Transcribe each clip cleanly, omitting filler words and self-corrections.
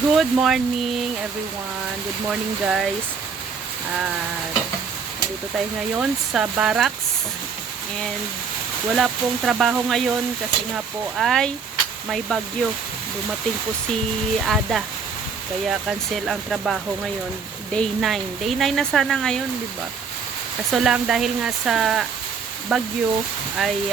Good morning everyone. Good morning guys. Dito tayo ngayon sa barracks and wala pong trabaho ngayon kasi nga po ay may bagyo. Dumating po si Ada. Kaya cancel ang trabaho ngayon. Day 9. Day 9 na sana ngayon, di ba? Kaso lang dahil nga sa bagyo ay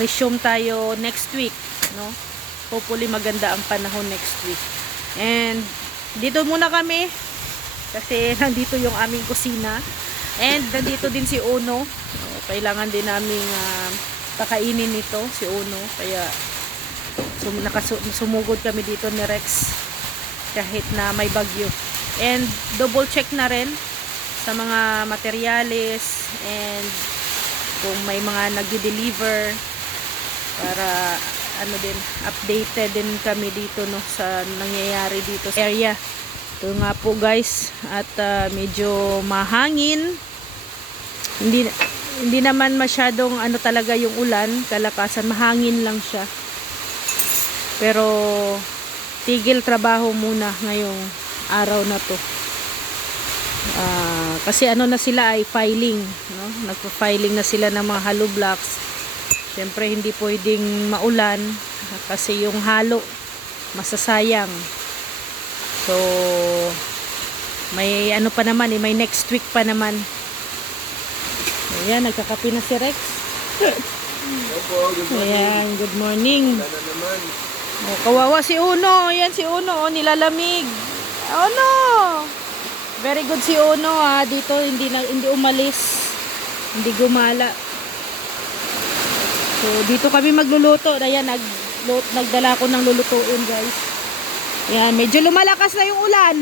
resume tayo next week, no? Hopefully maganda ang panahon next week. And dito muna kami kasi nandito yung aming kusina. And nandito din si Uno. Kailangan din naming pakainin nito si Uno. Kaya sumugod kami dito ni Rex kahit na may bagyo. And double check na rin sa mga materyales and kung may mga nagde-deliver para updated din kami dito no sa nangyayari dito sa area. Ito nga po guys at medyo mahangin. Hindi naman masyadong talaga yung ulan, kalakasan, mahangin lang siya. Pero tigil trabaho muna ngayong araw na to. Kasi na sila ay filing, no? Nagpa-filing na sila ng mga hollow blocks. Siyempre hindi pwedeng maulan kasi yung halo masasayang. So may pa naman may next week pa naman. Ayan, nagkakape na si Rex. Opo, good morning. Ayan, good morning. Wala na naman. Kawawa si Uno. Ayan si Uno, nilalamig. Uno! Very good si Uno dito hindi umalis. Hindi gumala. So dito kami magluluto. Ayan, nagdala ko ng lulutuin guys. Ayan, medyo lumalakas na yung ulan.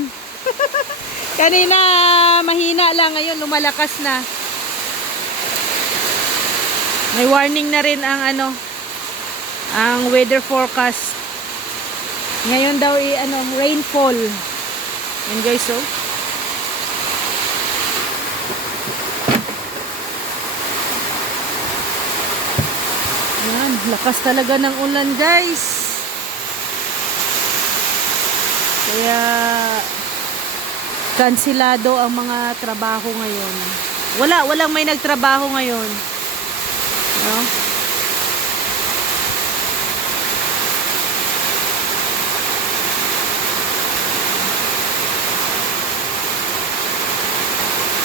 Kanina mahina lang, ngayon lumalakas na. May warning na rin ang ang weather forecast. Ngayon daw rainfall. Ayan guys, oh. Ayan, lakas talaga ng ulan guys. Kaya kansilado ang mga trabaho ngayon. Walang may nagtrabaho ngayon. No?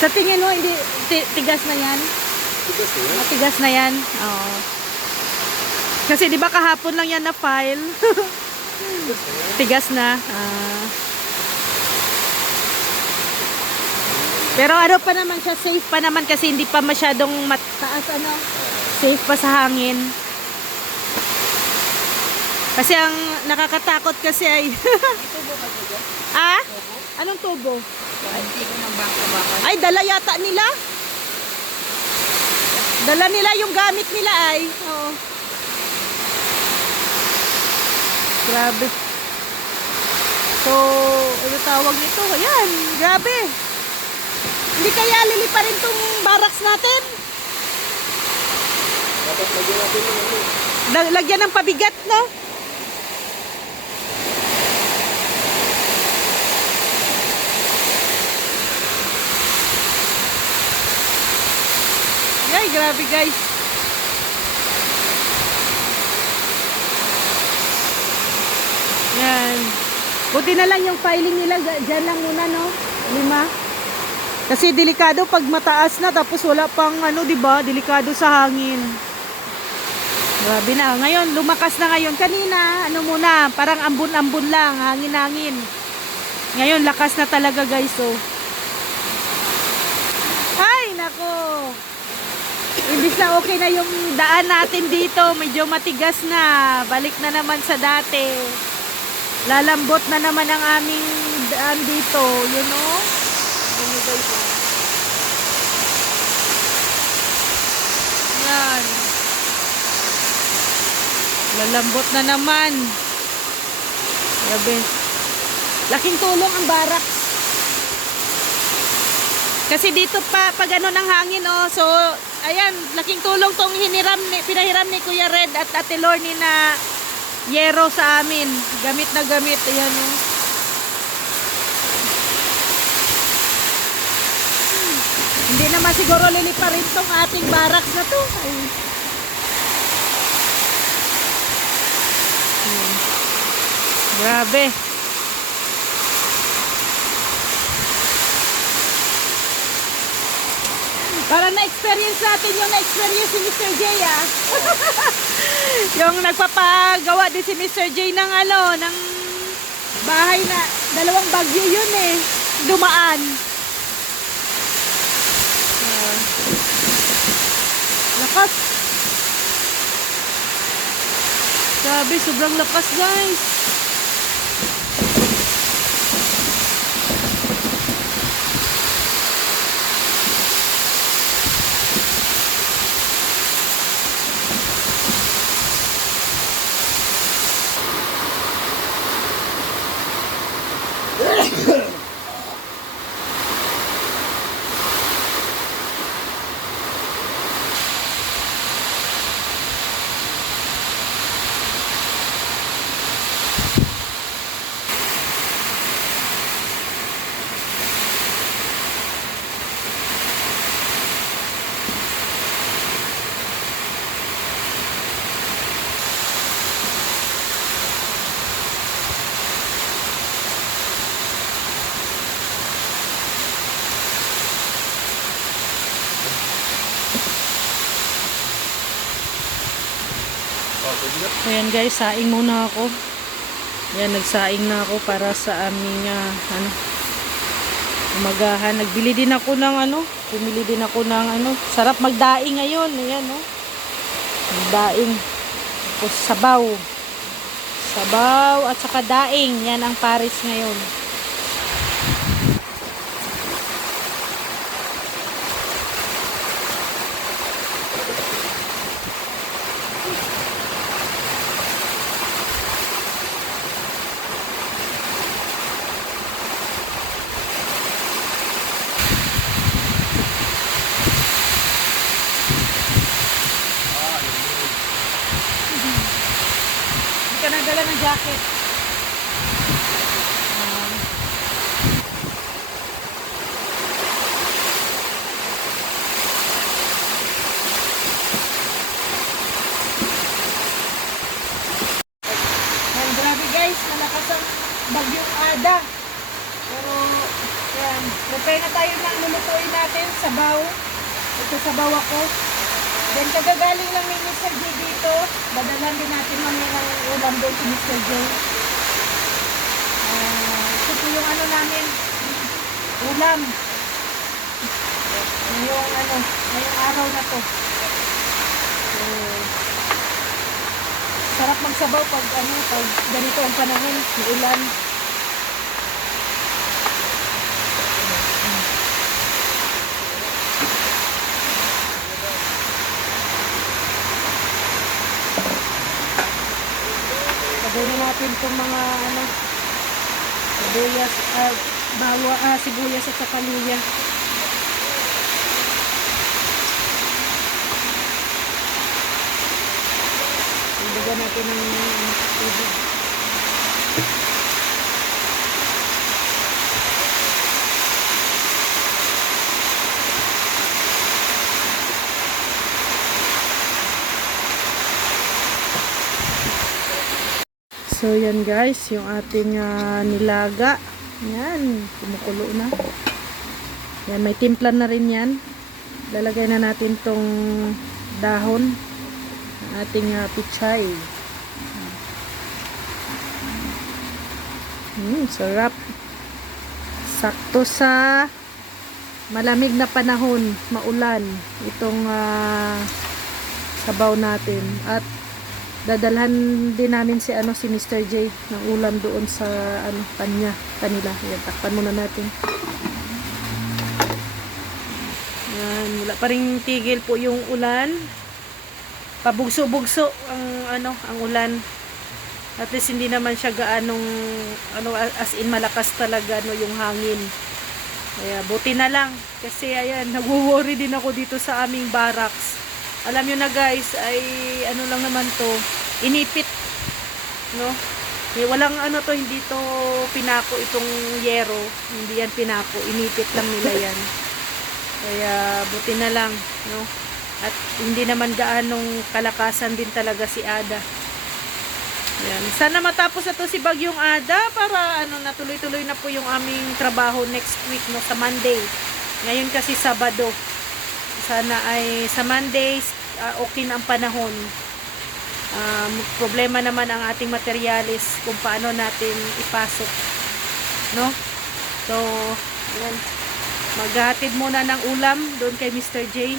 Sa tingin mo, hindi tigas na yan? Tigas na yan? Matigas na yan? Oo. Kasi di ba kahapon lang yan na file? Tigas na. Pero pa naman siya, safe pa naman kasi hindi pa masyadong mataas safe pa sa hangin. Kasi ang nakakatakot kasi ay Tubo ka dito? Anong tubo? Tipo ng bangko-bangko. Ay, dala yata nila. Dala nila yung gamit nila ay. Oo. Grabe. So, ano tawag nito? Ayan, grabe. Hindi kaya lilipa rin tong barracks natin? Dapat lagyan natin ng Lagyan ng pabigat, no? Ay, grabe guys. Yan. Buti na lang yung filing nila dyan lang muna, no? 5. Kasi delikado pag mataas na tapos wala pang di ba? Delikado sa hangin. Grabe na. Ngayon, lumakas na ngayon. Kanina, muna, parang ambon-ambon lang, hangin-hangin. Ngayon, lakas na talaga, guys, oh. Ay, nako. Imbis na okay na yung daan natin dito, medyo matigas na. Balik na naman sa dati. Lalambot na naman ang aming daan dito, you know? Guys, oh. Yan. Lalambot na naman. Grabe. Laking tulong ang barracks. Kasi dito pag ng hangin, oh. So, ayan, laking tulong tong pinahiram ni Kuya Red at Ate Lorny na yero sa amin. Gamit na gamit. Ayan o. Hindi naman siguro lilipa rin tong ating barracks na to. Ay. Ayan. Grabe. Para na-experience natin yung na-experience si Mr. J, ah. Yung nagpapagawa din si Mr. J ng ano, ng bahay na dalawang bagyo yun eh. Dumaan. Lakas. Grabe, sobrang lakas, guys. Ayan guys, saing muna ako. Ayan, nagsaing na ako para sa aming ano, umagahan. Nagbili din ako ng ano, pumili din ako ng ano, sarap magdaing ngayon. Ayan, no. Magdaing. Tapos sabaw. Sabaw at saka daing. Yan ang Paris ngayon. Ka nagdala ng jacket. Grabe guys, malakas ang bagyong Ada. Pero, yan. Prepare na tayo ng lulutuin natin, sabaw. Ito sabaw ako. Then kagagaling lang ni Mr. J dito. Dadalan din natin mamaya ng ulam doon si Mr. J. Ito po yung ano namin. Ulam. Ngayong araw na to. So, sarap magsabaw pag ganito ang panahon, ulan. Gawin natin itong mga sibuyas, sibuyas at saka luya. Ilagyan natin ng tubig. So yan guys, yung ating nilaga. Yan, kumukulo na. Yan, may timpla na rin yan. Lalagay na natin tong dahon. Ating pichay. Sarap. Sakto sa malamig na panahon, maulan. Itong sabaw natin. At dadalhan din namin si Mr. J ng ulam doon sa kanila. Yan, takpan muna natin. Yan, wala pa ring tigil po yung ulan. Pabugso-bugso ang ulan. At least hindi naman siya gaanong as in malakas talaga yung hangin. Kaya buti na lang kasi ayan, nagwo-worry din ako dito sa aming barracks. Alam nyo na guys, ay lang naman to, inipit no? Walang ano to, hindi to pinako itong yero. Hindi yan pinako, inipit lang nila yan. Kaya buti na lang, no? At hindi naman gaanong kalakasan din talaga si Ada. Yan. Sana matapos na to si Bagyong Ada para ano na tuloy-tuloy na po yung aming trabaho next week, no, sa Monday. Ngayon kasi Sabado. Sana ay sa Mondays okay na ang panahon. Problema naman ang ating materialis kung paano natin ipasok, no? So, yan. Maghahatid muna ng ulam doon kay Mr. J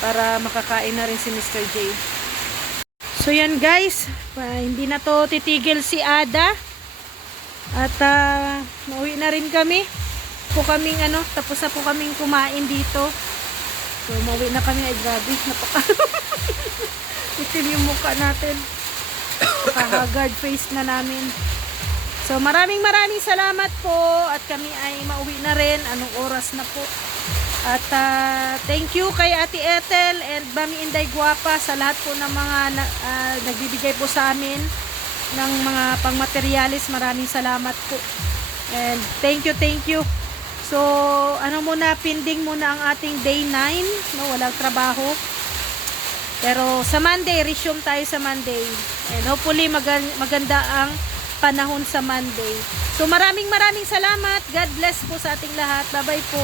para makakain na rin si Mr. J. So yan guys, hindi na to titigil si Ada. At mauwi na rin kami. Tapos na po kaming kumain dito. So mauwi na kami. Ay grabe, itim yung mukha natin. Haggard face na namin. So maraming salamat po. At kami ay mauwi na rin. Anong oras na po. At thank you kay Ate Ethel and Mami Inday Guapa sa lahat po ng mga nagbibigay po sa amin ng mga pangmaterialis. Maraming salamat po. And thank you. So, pending muna ang ating day 9, no, walang trabaho. Pero sa Monday, resume tayo sa Monday. And hopefully maganda ang panahon sa Monday. So maraming salamat. God bless po sa ating lahat. Bye-bye po.